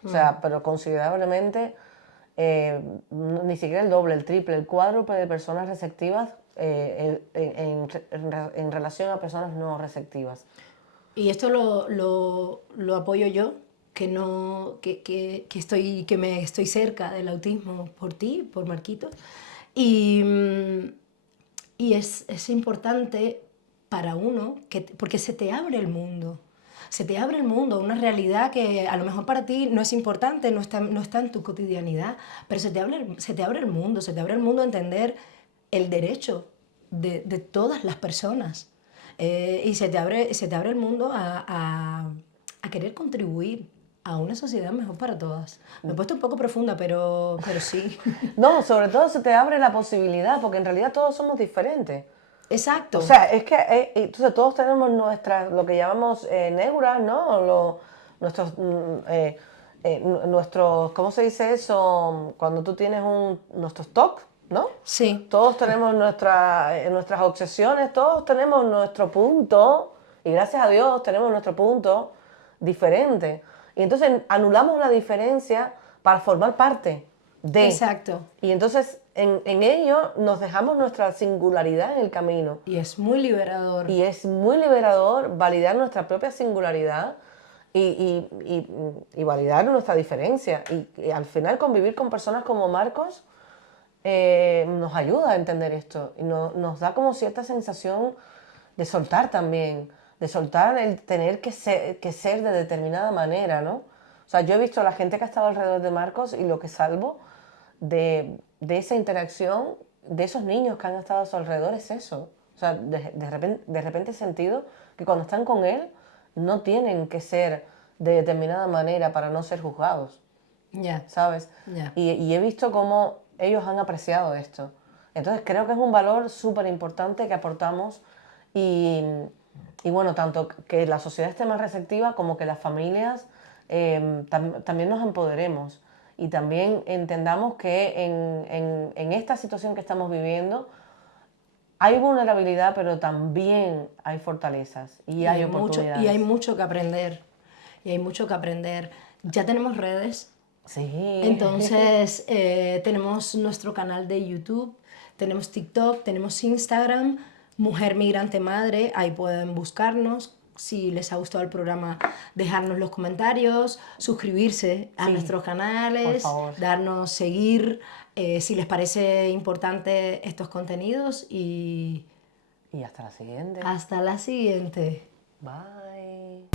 O sea, pero considerablemente, ni siquiera el doble, el triple, el cuádruple de personas receptivas en relación a personas no receptivas. Y esto lo apoyo yo, que me estoy cerca del autismo por ti, por Marquitos. Y es importante para uno, porque se te abre el mundo. Se te abre el mundo, una realidad que a lo mejor para ti no es importante, no está en tu cotidianidad, pero se te abre el mundo, se te abre el mundo a entender el derecho de todas las personas. Y se te abre el mundo a querer contribuir a una sociedad mejor para todas. Me he puesto un poco profunda, pero sí. No, sobre todo se te abre la posibilidad, porque en realidad todos somos diferentes. Exacto. O sea, es que entonces todos tenemos lo que llamamos neuras, ¿no? Nuestros, ¿cómo se dice eso? Cuando tú tienes nuestros TOC, ¿no? Sí. Todos tenemos nuestras obsesiones, todos tenemos nuestro punto, y gracias a Dios tenemos nuestro punto diferente. Y entonces anulamos la diferencia para formar parte de. Exacto. Y entonces en ello nos dejamos nuestra singularidad en el camino. Y es muy liberador. Y es muy liberador validar nuestra propia singularidad y validar nuestra diferencia. Y al final convivir con personas como Marcos nos ayuda a entender esto. Y nos da como cierta sensación de soltar también. De soltar el tener que ser de determinada manera, ¿no? O sea, yo he visto a la gente que ha estado alrededor de Marcos y lo que salvo de esa interacción, de esos niños que han estado a su alrededor, es eso. O sea, de repente he sentido que cuando están con él no tienen que ser de determinada manera para no ser juzgados. Ya. ¿Sabes? Ya. Y he visto cómo ellos han apreciado esto. Entonces creo que es un valor súper importante que aportamos y bueno, tanto que la sociedad esté más receptiva como que las familias también nos empoderemos y también entendamos que en esta situación que estamos viviendo hay vulnerabilidad, pero también hay fortalezas y hay oportunidades. Y hay mucho que aprender. Y hay mucho que aprender. Ya tenemos redes. Sí. Entonces, tenemos nuestro canal de YouTube, tenemos TikTok, tenemos Instagram, Mujer Migrante Madre, ahí pueden buscarnos. Si les ha gustado el programa, dejarnos los comentarios, suscribirse a nuestros canales, por favor. darnos seguir, si les parece importante estos contenidos Y hasta la siguiente. hasta la siguiente. Bye.